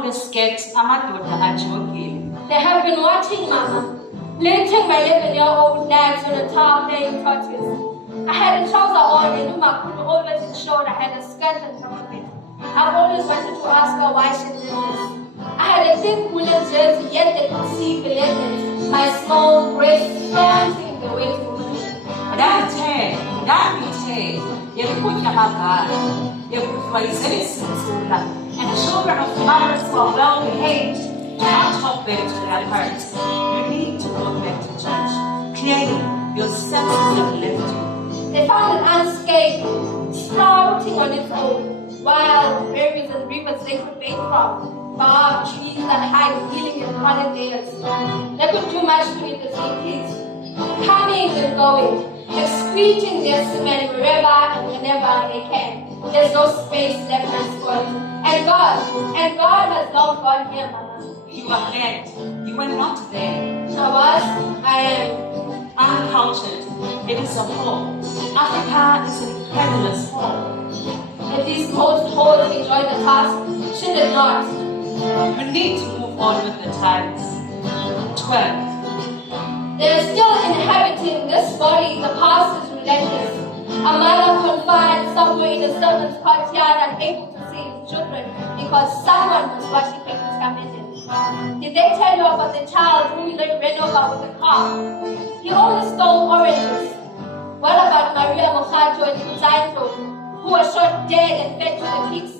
longest get amadoda ajogile. They have been watching Mama, lifting my 11-year-old legs on a tall playing tortoise. I had a trouser on and Umakulu always ensured I had a skirt on top of it. I've always wanted to ask her why she did this. I had a thick woolen jersey, yet they could see beneath my small breast flaunting the way to me. And children of mothers who are well behaved do not talk back to their parents. You need to go back to church. Clearly, your senses have left you. They found it unscathed, sprouting on its own, wild berries and rivers they could bathe from, bark trees that hide healing in holidays. They could do much to it as they please, coming and going, excreting their semen wherever and whenever they can. There's no space left unspoiled. And God has long gone here, Mama. You are dead. You were not there. I was, I am. Uncultured. It is a hole. Africa is an incredulous hole. At least most holes enjoy the task, should it not? We need to move on with the times. 12. They're still inhabiting this body. The past is relentless. A mother confined somewhere in a servant's courtyard, unable to see his children because someone was watching him tormented. Did they tell you about the child whom you ran over with a car? He only stole oranges. What about Maria Mojato and Kuzaito, who were shot dead and fed to the pigs?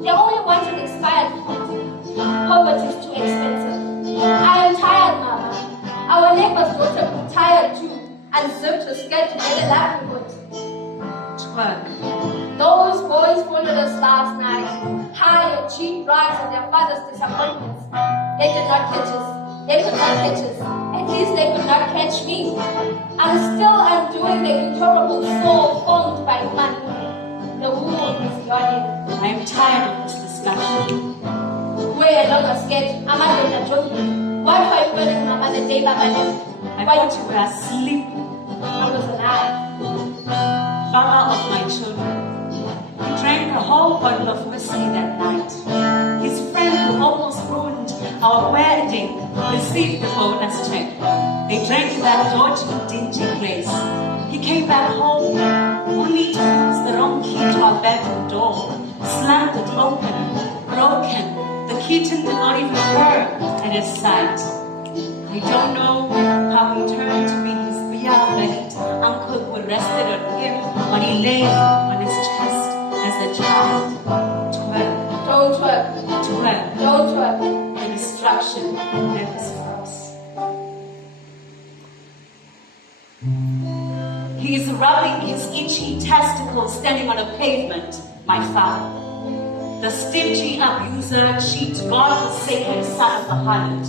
They only wanted expired food. Poverty is too expensive. I am tired, Mama. Our neighbor's daughter grew tired too, and zipped her skirt to get a livelihood. 12. Those boys followed us last night, high on cheap rides and their father's disappointments. They did not catch us. They could not catch us. At least they could not catch me. I'm still undoing the incurable soul formed by money. The wound is yawning. I am tired of this discussion. We're no longer scared. I'm not joking. Why are you calling Mama the day Baba left? I thought you were asleep. I was alive. Baba of my children. He drank a whole bottle of whiskey that night. His friend who almost ruined our wedding received the bonus check. They drank in that dodgy, dingy place. He came back home only to use the wrong key to our bedroom door, slammed it open, broken. The kitten did not even purr at his sight. I don't know how he turned to be his beer-bellied uncle who rested on him when he lay on his chest as a child. 12. Don't work. 12. Don't work. The destruction never stops. He is rubbing his itchy testicles standing on a pavement, my father. The stingy abuser, cheat, God-forsaken son of the harlot.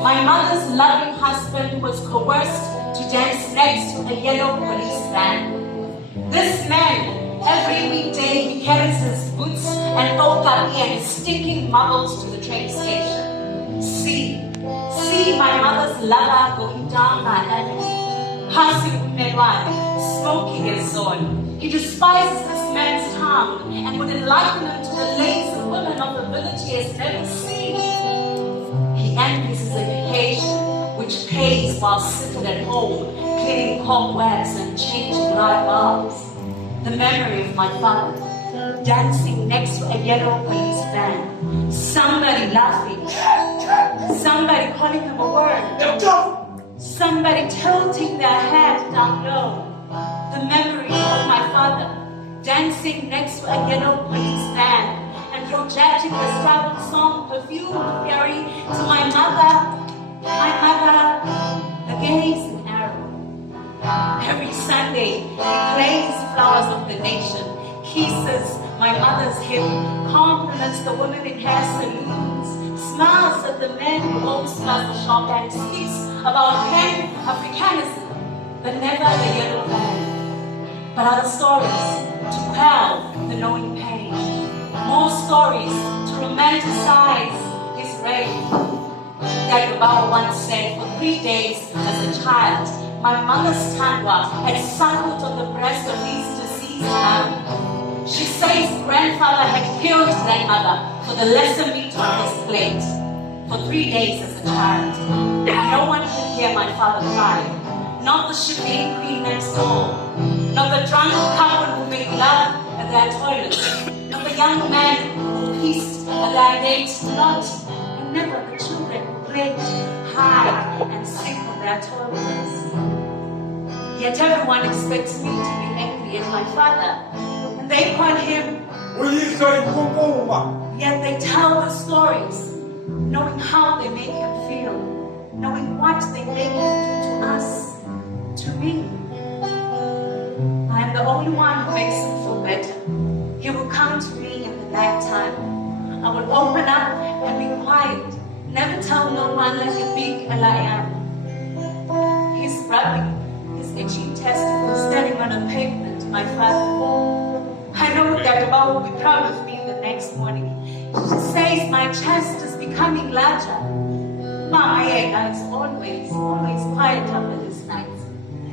My mother's loving husband was coerced to dance next to a yellow police van. This man, every weekday, he carries his boots and okapi and his stinking muggles to the train station. See my mother's lover going down my avenue, passing Melwan, smoking his soul. He despises this man's tongue and would liken him to the lazy women of the village he has never seen. He envies his education, which pays while sitting at home, cleaning cobwebs and changing light bulbs. The memory of my father, dancing next to a yellow police van, somebody laughing, somebody calling him a word, somebody tilting their head down low. The memory of my father, dancing next to a yellow police van and projecting the travel song Perfumed Fairy to my mother, the gazing arrow. Every Sunday, he plays Flowers of the Nation, kisses my mother's hip, compliments the women in hair saloons, smiles at the men who own the shop and speaks about Pan-Africanism, but never the yellow van. But other stories to quell the knowing pain, more stories to romanticize his reign. Gerberha once said, for 3 days as a child, my mother's tandwa had suckled on the breast of these deceased men. She says grandfather had killed grandmother, for the lesser meat on his plate for 3 days as a child. No one could hear my father cry. Not the shebang queen next door. Not the drunk couple who made love at their toilets. Not the young man who feast at their dates. Not, and never the children who played, hide, and sing on their toilets. Yet everyone expects me to be angry at my father. And they call him. Yet they tell the stories, knowing how they make him feel, knowing what they make him do to us, to me. I am the only one who makes him feel better. He will come to me in the night time. I will open up and be quiet, never tell no one like a big as I am. He's rubbing his itchy testicles, standing on a pavement, my father. I know that Baba will be proud of me the next morning. She says my chest is becoming larger. Mama Yega is always quiet after this night.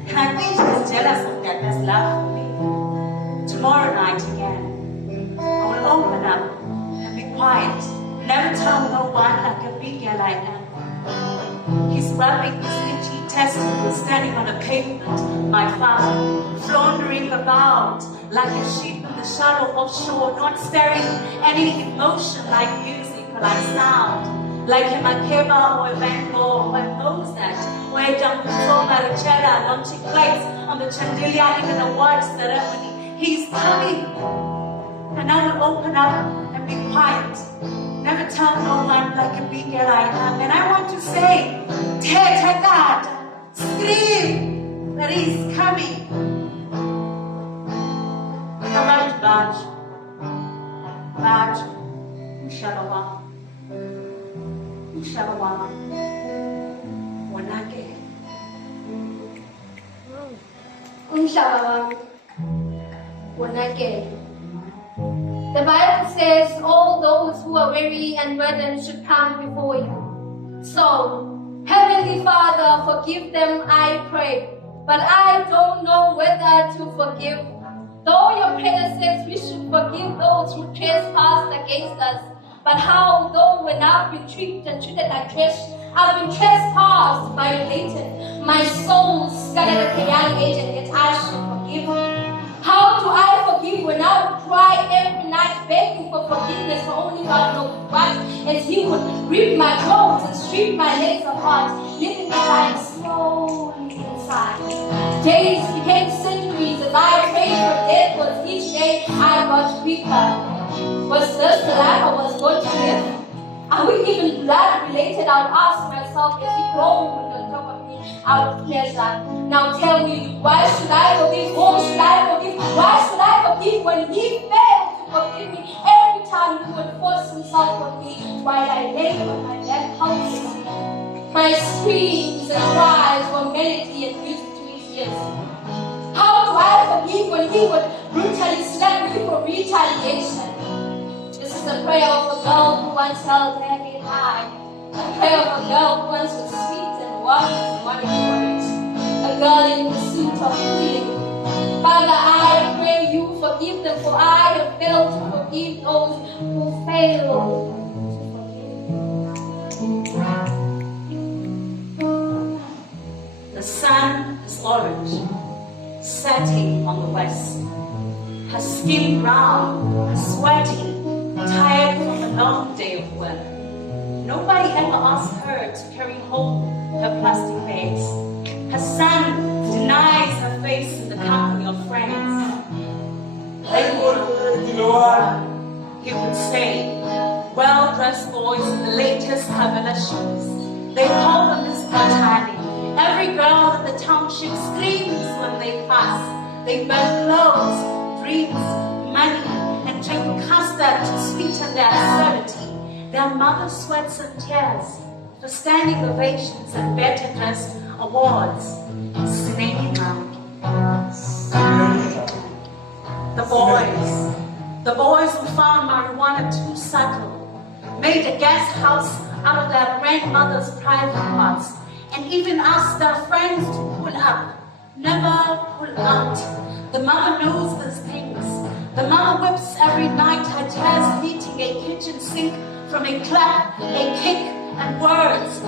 And I think she's jealous of that best love for me. Tomorrow night again, I will open up and be quiet. Never tell no one like a big girl I am. He's rubbing his itchy testicles, standing on a pavement, my father, floundering about like a sheep in the shadow of shore, not stirring any emotion like music or like sound, like a Makeba or a Van Gogh or a Mozart, or a Jambuzo Marichella launching plates on the Chandelier in an award ceremony. He's coming, and I will open up and be quiet. Never tell no one like a big girl I am. And I want to say, Teta God, scream that he's coming. About Baj, Inshallah, Wanake. Inshallah, Wanake. The Bible says all those who are weary and burdened should come before you. So, Heavenly Father, forgive them, I pray. But I don't know whether to forgive. Though your prayer says we should forgive those who trespass against us. But how though when I've been treated and treated like trash, I've been trespassed, violated, my soul scattered at a young age, and yet I should forgive. How do I forgive when I cry every night begging for forgiveness for only God knows what, as He would rip my clothes and strip my legs apart, leaving me dying slowly inside. Days became centuries as I prayed for death, was each day I got weaker. Was this the life I was going to live? Are we even blood related? I'll ask myself as He groaned on top of me out of pleasure. Now tell me, why should I forgive? Whom should I forgive? Why should I forgive when He failed to forgive me every time He would force Himself on me while I lay on my back helplessly? My screams and cries were melody and music to His ears. How do I forgive when He would brutally slap me for retaliation? This is a prayer of a girl who once held her head high. A prayer of a girl who once was sweet and warm and wanted for it. A girl in pursuit of healing. Father, I pray you forgive them, for I have failed to forgive those who fail to forgive. The sun is orange, setting on the west. Her skin brown, sweaty, tired from a long day of work. Nobody ever asked her to carry home her plastic bags. Her son denies her face in the company of friends. He would say, well-dressed boys in the latest Kabbalah shoes. They call them Miss Batani. Every girl in the township screams when they pass. They burn clothes, dreams, money, and drink custard to sweeten their absurdity. Their mother sweats and tears for standing ovations and better dressed awards. Snake around. The boys who found marijuana too subtle, made a guest house out of their grandmother's private parts, and even asked their friends to pull up, never pull out. The mother knows these things, The mother whips every night, her tears meeting a kitchen sink from a clap, a kick, and words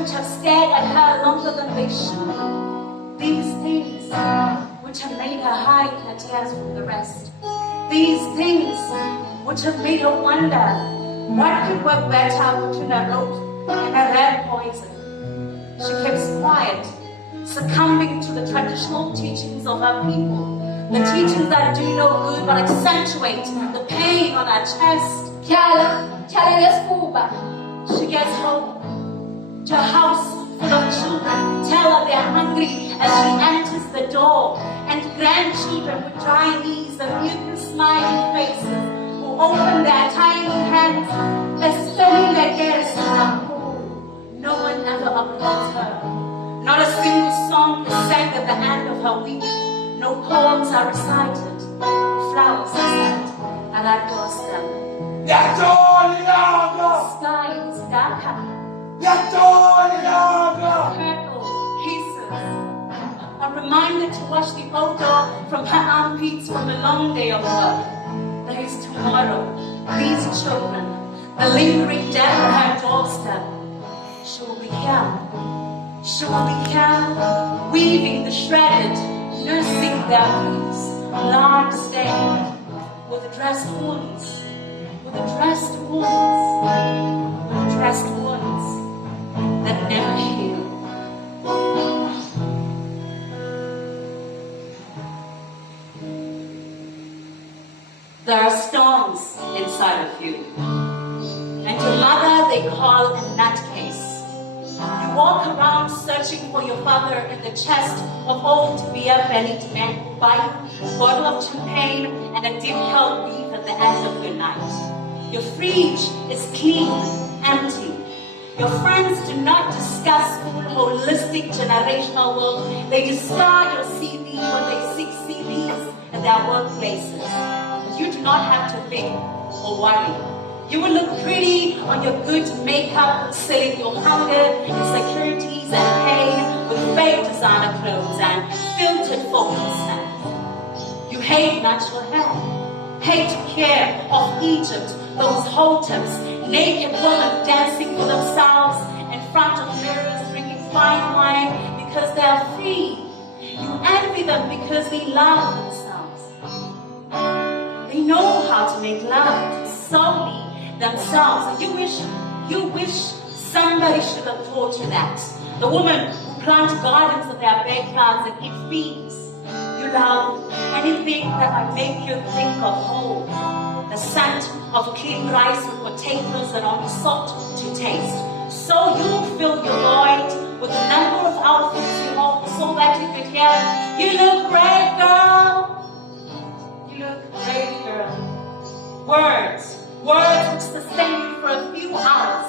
which have stared at her longer than they should. These things which have made her hide her tears from the rest. These things which have made her wonder what could work better between a rope and a red poison. She keeps quiet, succumbing to the traditional teachings of her people, the teachings that do no good but accentuate the pain on her chest. She gets home to a house full of children, tell her they're hungry as she enters the door, and grandchildren with dry knees and mucus smiling faces who open their tiny hands, no one ever applauds her. Not a single song is sang at the end of her week. No poems are recited. Flowers are set at our doorstep. Sky is darker. Purple hisses. I'm reminded to wash the odor from her armpits from the long day of work. There is tomorrow. These children, the lingering death at her doorstep. She will be here. She will be here, weaving the shredded, nursing their roots, large stained, with dressed wounds, with dressed wounds, with dressed wounds that never heal. There are storms inside of you, and your mother they call a nutcase. You walk around searching for your father in the chest of old beer-bellied men who buy you a bottle of champagne and a deep-held beef at the end of your night. Your fridge is clean, empty. Your friends do not discuss full holistic generational world. They discard your CV when they seek CVs at their workplaces. But you do not have to think or worry. You will look pretty on your good makeup, concealing your hunger, insecurities, and pain with fake designer clothes and filtered focus stands. You hate natural hair, hate care of Egypt, those hoteps, naked women dancing for themselves in front of mirrors, drinking fine wine because they are free. You envy them because they love themselves. They know how to make love solely themselves. You wish somebody should have taught you that. The women who plant gardens in their backyards and eat figs. You love anything that might make you think of home. The scent of clean rice with potatoes and only salt to taste. So you fill your void with a number of outfits you own so that you could hear, "You look great, girl. You look great, girl." Words which sustain you for a few hours.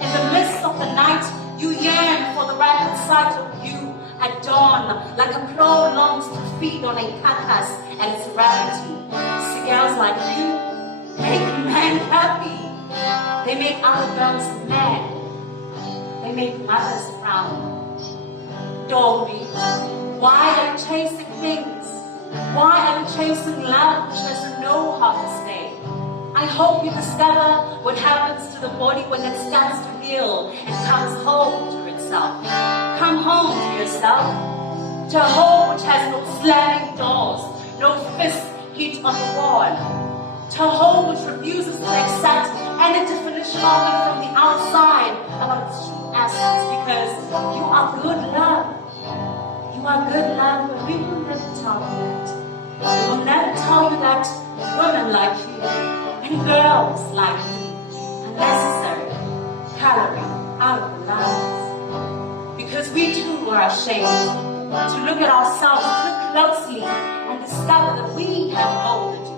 In the midst of the night, you yearn for the rapid sight of you at dawn, like a crow longs to feed on a carcass and its rarity. Cigars like you make men happy. They make other girls mad. They make mothers frown. Dolby, why are you chasing things? Why are you chasing love which doesn't know how to stay? I hope you discover what happens to the body when it starts to heal and comes home to itself. Come home to yourself, to a home which has no slamming doors, no fist hit on the wall, to a home which refuses to accept any definition of it from the outside about its true essence, because you are good love. You are good love, but we will never tell you that. We will never tell you that women like you and girls like you are necessary, coloring out of the lines. Because we too are ashamed to look at ourselves, to look closely, and discover that we have molded you.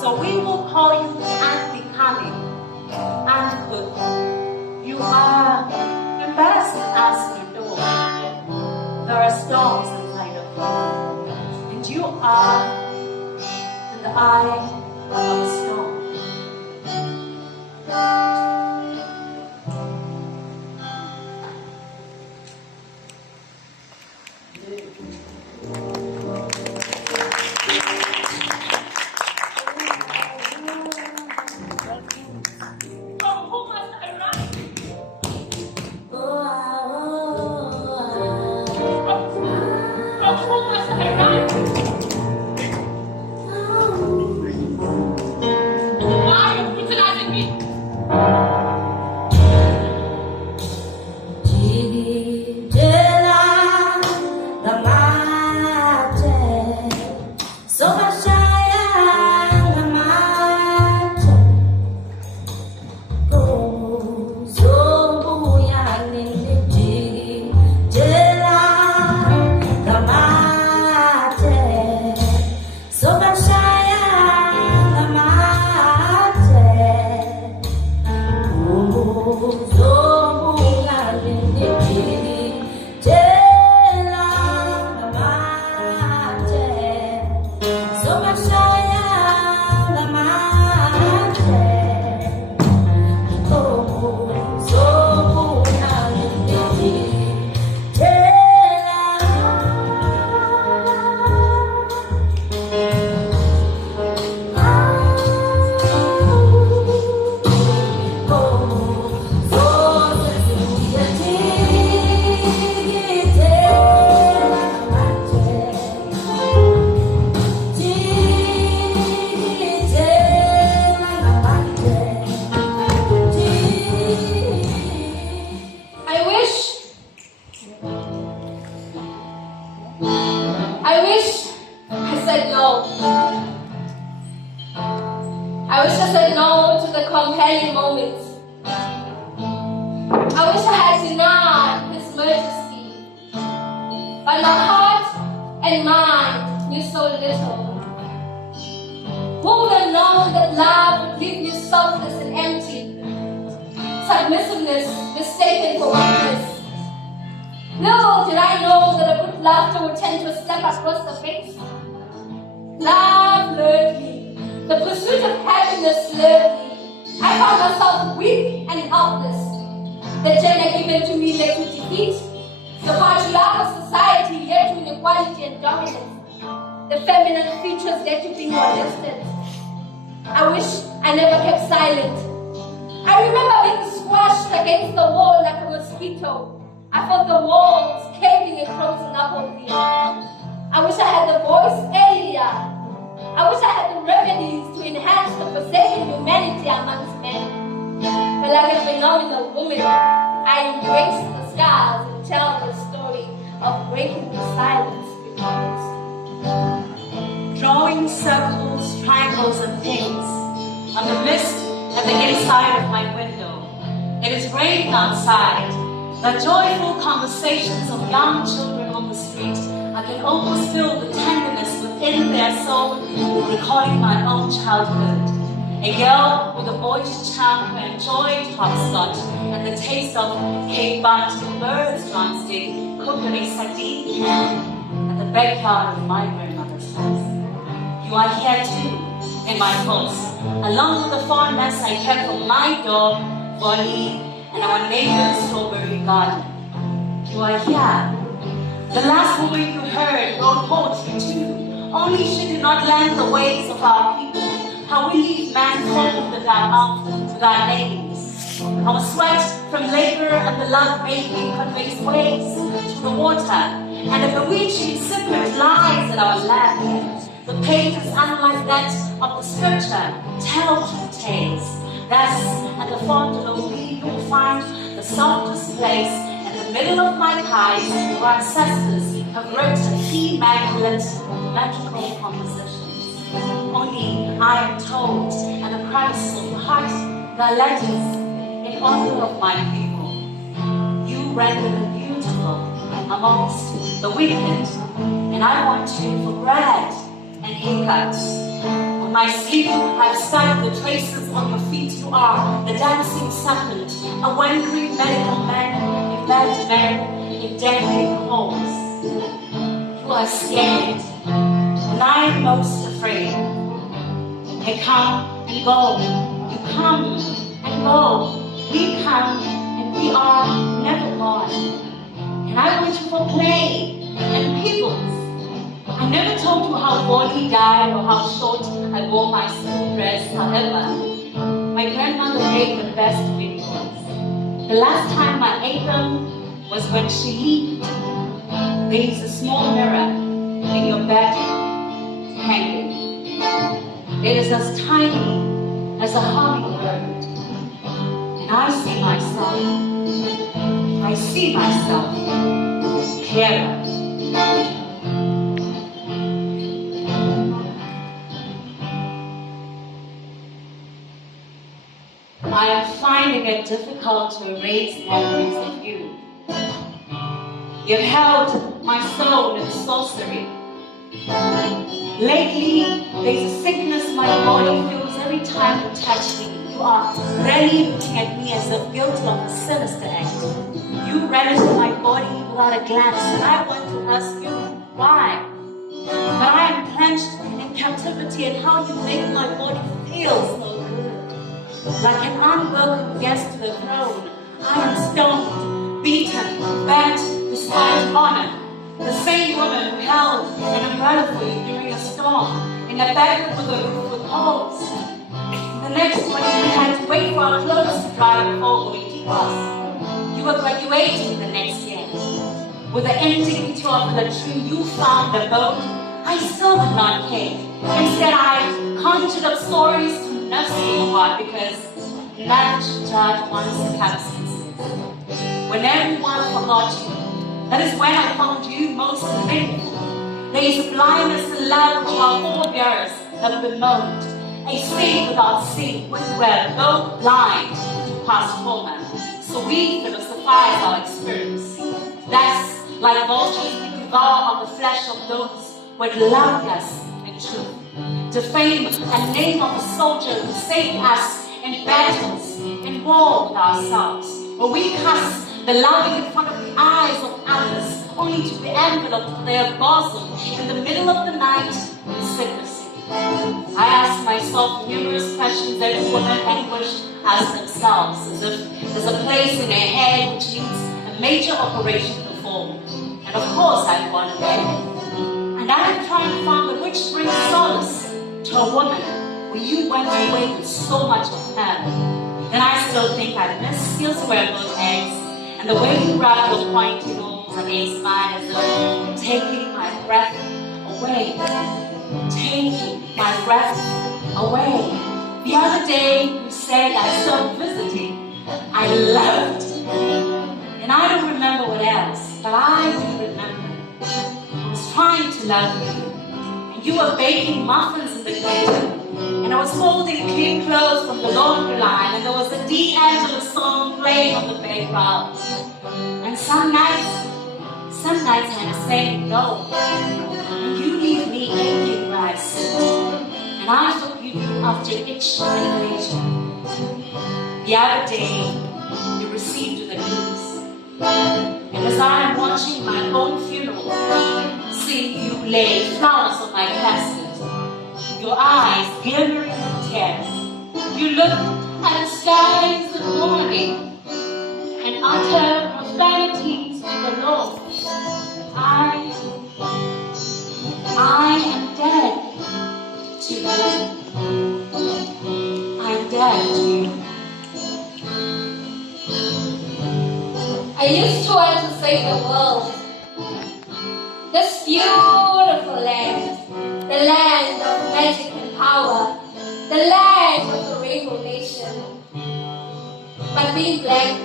So we will call you unbecoming, uncouth. You are embarrassed to ask your door. There are storms inside of you, and you are in the eye of a storm. I wish I said no to the compelling moments. I wish I had denied His majesty. But my heart and mind knew so little. Who would have known that love would leave me selfless and empty? Submissiveness mistaken for weakness. Little did I know that a good laughter would tend to a slap across the face. Love lured me. The pursuit of happiness lured me. I found myself weak and helpless. The gender given to me led to defeat. The patriarchal society led to inequality and dominance. The feminine features led to being more distant. I wish I never kept silent. I remember being squashed against the wall like a mosquito. I felt the walls caving and closing up on me. I wish I had the voice earlier. I wish I had the remedies to enhance the forsaken humanity amongst men. But like a phenomenal woman, I embrace the scars and tell the story of breaking the silence before us. Drawing circles, triangles, and things on the mist at the inside of my window. It is raining outside. The joyful conversations of young children on the street, I can almost feel the tenderness within their soul, recalling my own childhood. A girl with a boyish charm who enjoyed hopscotch and the taste of cake bunt, bird's drumstick, cookery sardine at the backyard of my grandmother's house. You are here too, in my thoughts, along with the fondness I kept for my dog, Buhle, and our neighbor's strawberry garden. You are here. The last woman you heard wrote poetry too, only she did not learn the ways of our people, how we leave man cold with our names. Our sweat from labor and the love making conveys waves to the water, and the bewitching secret lies in our land. The pages, unlike that of the scripture, tell true tales. Thus, at the font of the you will find the softest place in the middle of my pies where ancestors have written immaculate magical compositions. Only I am told at the price of the heart their letters in honor of my people. You render them beautiful amongst the wicked, and I want you for bread and haircuts. On my sleeve, I've studied the traces on your feet. You are the dancing serpent, a wandering medical man in bad men in deadly clothes. You are scared, and I am most afraid. You come and go, you come and go, we come and we are never gone. And I want you for play and peoples. I never told you how Buhle died or how short I wore my school dress. However, my grandmother gave the best victories. The last time I ate them was when she lived. There is a small mirror in your bed hanging. It is as tiny as a hummingbird. And I see myself clearer. I am finding it difficult to erase memories of you. You've held my soul in sorcery. Lately, there's a sickness my body feels every time you touch me, you are really looking at me as if guilty of a sinister act. You relish my body without a glance, and I want to ask you why. But I am clenched in captivity, and how you make my body feel so good. Like an unwelcome guest to the throne, I am stoned, beaten, bent, despite honor. The same woman who held an umbrella for you during a storm, in a bedroom with a roof with holes. The next morning we had to wait for our clothes to dry before going to class. You were graduating the next year. With the indignity of the tree you found the boat, I still did not care. Instead, I conjured up stories to nurse your heart, because none should judge one's absence. When everyone forgot you, that is when I found you most meaningful. There is a blindness in love which our forebears have bemoaned. A sin without sin, when we were both blind to past trauma. So we philosophize our experience. Thus, like vultures, we devour on the flesh of those who had loved us in truth. Defame a name of a soldier who saved us in battles, in war with ourselves. Where we cuss the loving in front of the eyes of others, only to be enveloped with their bosom in the middle of the night in secrecy. I ask myself numerous questions that women anguish as themselves, as if there's a place in their head which needs a major operation performed. And of course I've gone away. And I am trying to find the which brings solace to a woman when you went away with so much of her. Then I still think I miss your scrambled eggs and the way you wrap your pointy nose against mine, as if taking my breath away. Taking my breath away. The other day you said I stopped visiting. I loved you. And I don't remember what else, but I do remember. I was trying to love you. And you were baking muffins in the kitchen. And I was folding clean clothes from the laundry line. And there was a D'Angelo song playing on the background. And some nights I'm saying no. And you leave me aching where I sit. And I forgive you after each invasion. The other day, you received the news. And as I am watching my own funeral, seeing you lay flowers on my casket, your eyes glimmering with tears, you look at the skies in the morning and utter profanities to the Lord. I am dead to you. I'm dead to you. I used to want to save the world. This beautiful land, the land of magic and power, the land of the rainbow nation. But being black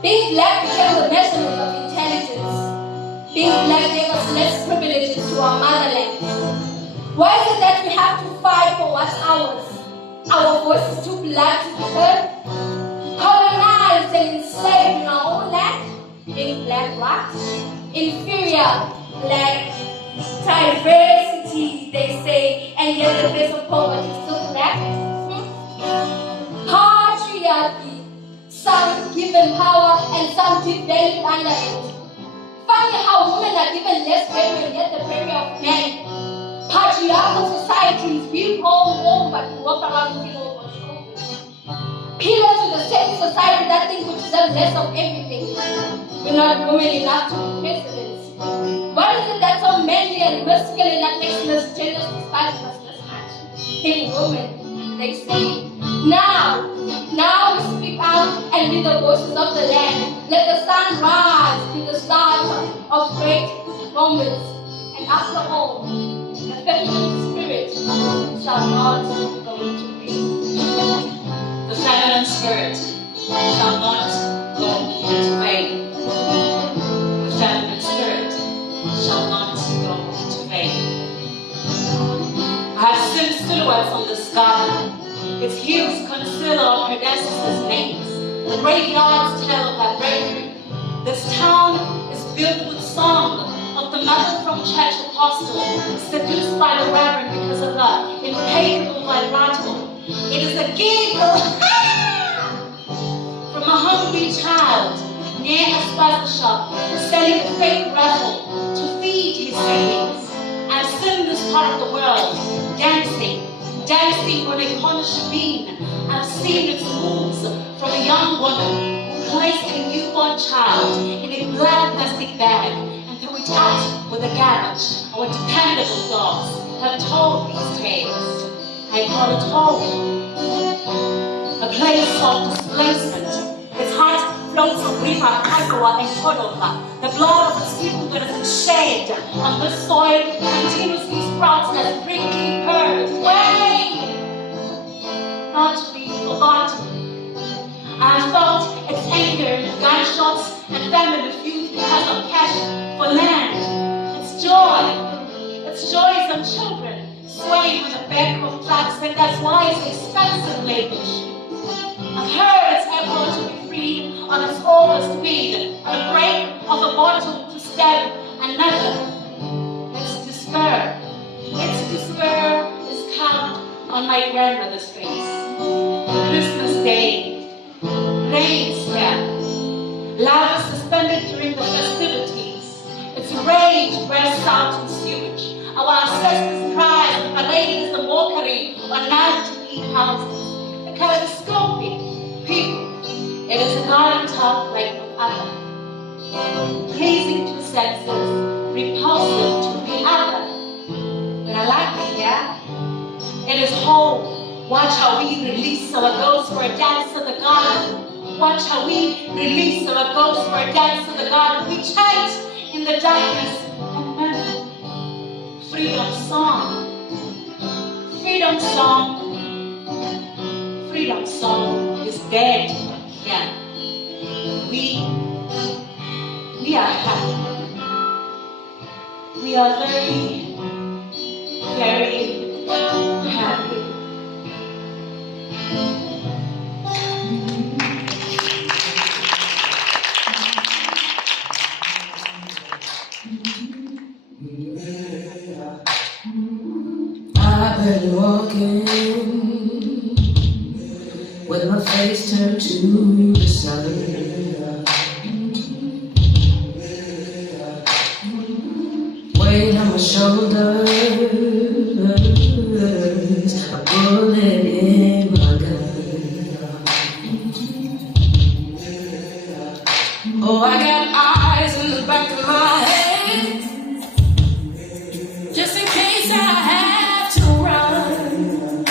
became the measurement of intelligence. Being black gave us less privileges to our motherland. Why is it that we have to fight for what's ours? Our voices too blood to be heard? Colonized and enslaved in our own land? Being black what? Inferior, black, diversity, they say, and yet the face of poverty is still black. Patriarchy, some given power and some devalued under it. Funny how women are given less value and yet the value of men. Patriarchal societies, we home but we walk around looking over our shoulders. Pillars of the same society that think we deserve less of everything. We're not women enough to be presidents. What is it that's so manly and masculine that makes us jealous despite us this much? Hey women, they say, now we speak out and be the voices of the land. Let the sun rise, be the start of great moments. And after all, the feminine spirit shall not go into vain. The feminine spirit shall not go into vain. The feminine spirit shall not go into vain. I have seen silhouettes on this garden. Its hues conceal our predecessors' names. The graveyards tell of their bravery. This town is built with song of the the mother from church apostle, seduced by the reverend because of her impeccable vibrato. It is a giggle from a hungry child near a spice shop, selling a fake raffle to feed his savings. I've seen this part of the world, dancing on a Kona shebeen. I've seen its moves from a young woman who placed a newborn child in a black plastic bag and threw it out with a garbage. Our dependable dogs have told these tales. I call it home, a place of displacement. Its heart floats from River, Babalwa, and Kona. The blood of its people that is shed on this soil continuously sprouts as prickly pearls. Way! Not to be forgotten. I felt its anger, gunshots, and family feuds because of passion for land. Its joys on children swaying on the back of trucks, and that's why it's expensive labor. I've heard it's able to be freed on its over speed, on the break of a bottle to stab another. Its despair is carved on my grandmother's face. Christmas Day, rain here. Love is suspended during the festivities. Its rage bursts out in sewage. Our ancestors cry and parade is the mockery on night to eat houses. The kaleidoscopic people. It is a garden top like no other. Pleasing to senses, repulsive to the other. But I like it, yeah? It is home. Watch how we release our ghosts for a dance in the garden. Watch how we release our ghosts for a dance in the garden. We chant in the darkness and melody. Freedom song. Freedom song. Freedom song is dead. Yeah. We are happy. We are very, very happy. I've been walking with my face turned to the sun. Weight on my shoulders, a bullet in my gun. Oh, I got eyes in the back of my head, just in case I have to run.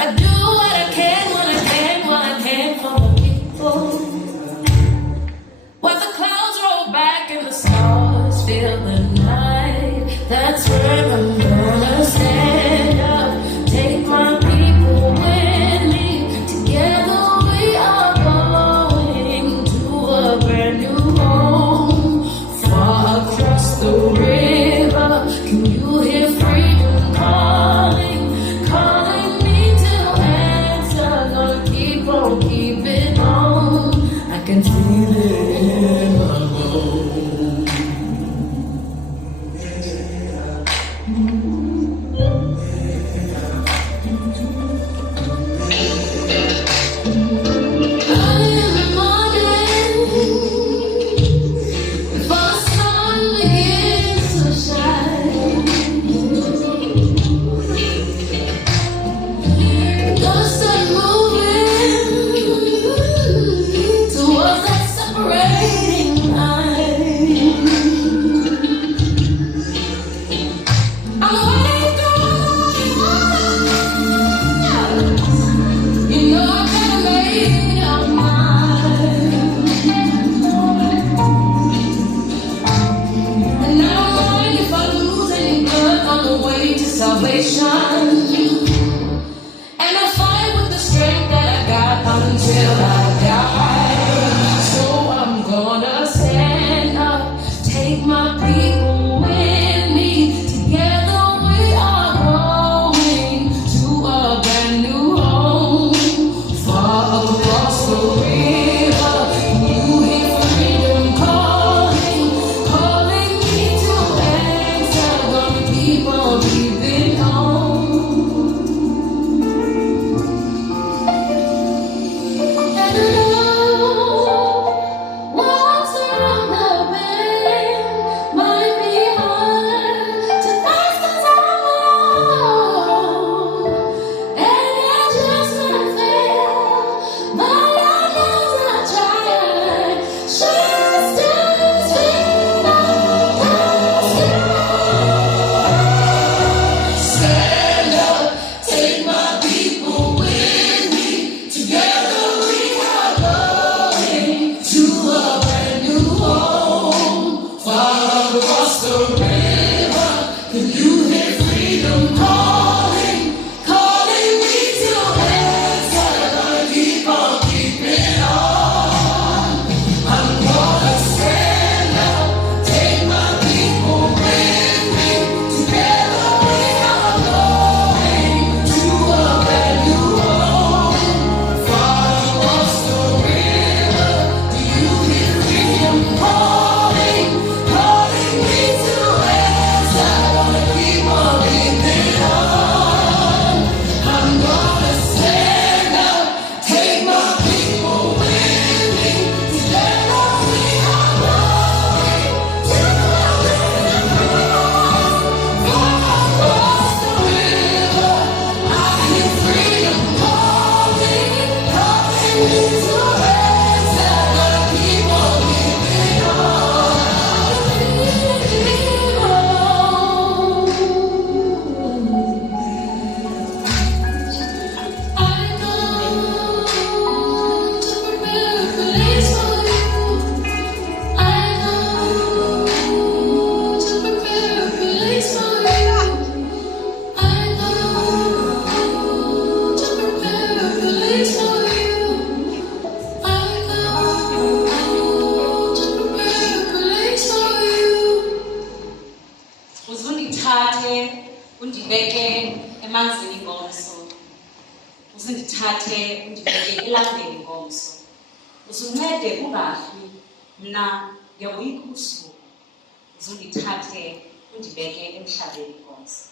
I do what I can, what I can for the people. While the clouds roll back and the stars fill the night, that's where I'm gonna stand up, take my people with me. Together we are going to a brand new home, far across the river. Can you hear freedom calling, calling me to answer? Gonna keep on keeping on. I can feel it in my bones. Early in the morning, before the sun begins to shine, gonna start moving towards that separation undibeke emanzini ngomso, usindithathe undibeke elangeni ngomso, usuncede kungafi mna ndiyawoyika ubusuku, uzundithathe undibeke emhlabeni ngomso.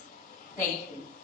Thank you.